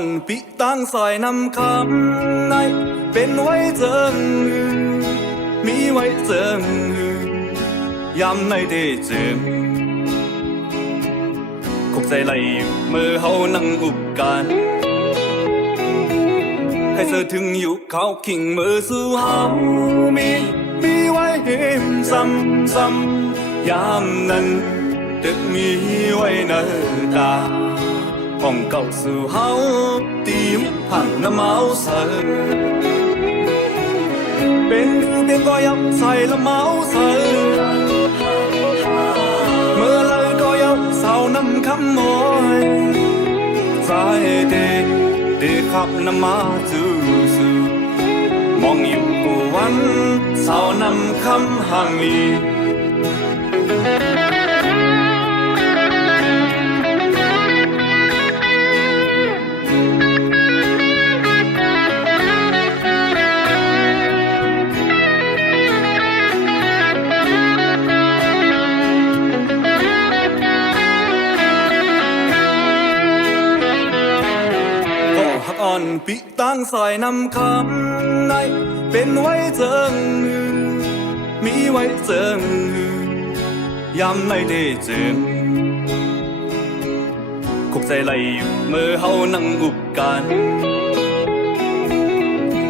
อนปิตั้งซอยนำคำในเป็นไว้เจิงมีไว้เจิงยามในได้เจิงคกใจไหลเมื่อเฮานั่งอุบกันใครเสือถึงอยู่เขาขิงมือสู่เฮามีไว้เห็นซ้ำยามนั้นตึกมีไว้เนื้อตาห้องเก่าสู่เฮาตีมผังน้ำเมาเสือเป็นเพียงก็ยับใส่ละเมาเสือเมื่อเลยก็ยับเศร้าน้ำคำมอยใจเด็กขับน้ำมาจู่มองอยู่กูวันเศร้าน้ำคำห่างลีอ่อนปิตั้งซอยนำคำในเป็นไว้เจิงมีไว้เจิงยามในได้เจิงคกใจไหลอยู่เมื่อเฮานั่งอุบกัน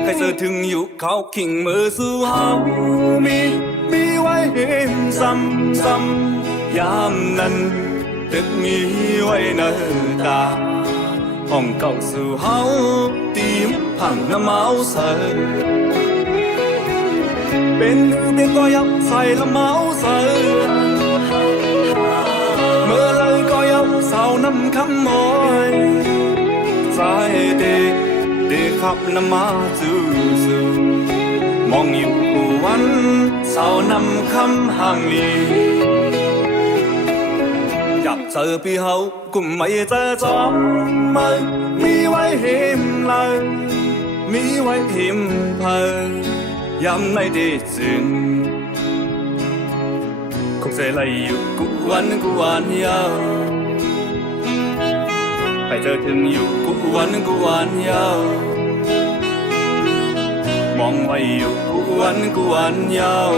ใครเสือถึงอยู่เขาขิงมือสู่เฮามีไว้เห็นซ้ำยามนั้นตึกมีไว้เนื้อตาห้องเก่าสู่เฮาตีมผังน้ำเมาเสือเป็นเพียงก็ยับใส่ละเมาเสือเมื่อเลยก็ยับเศร้าน้ำคำมอยใจเด็กขับน้ำมาจู่มองอยู่กูวันเศร้าน้ำคำห่างลีอยากเจอพี่เฮากุมไม่เจอจอมมันมีไว้เห็นเลยมีไว้เห็นเพยามในได้จึงคงใจไหลอยู่กูวันยาวไปเจอถึงอยู่กูวันยาวมองไว้อยู่กูวันยาว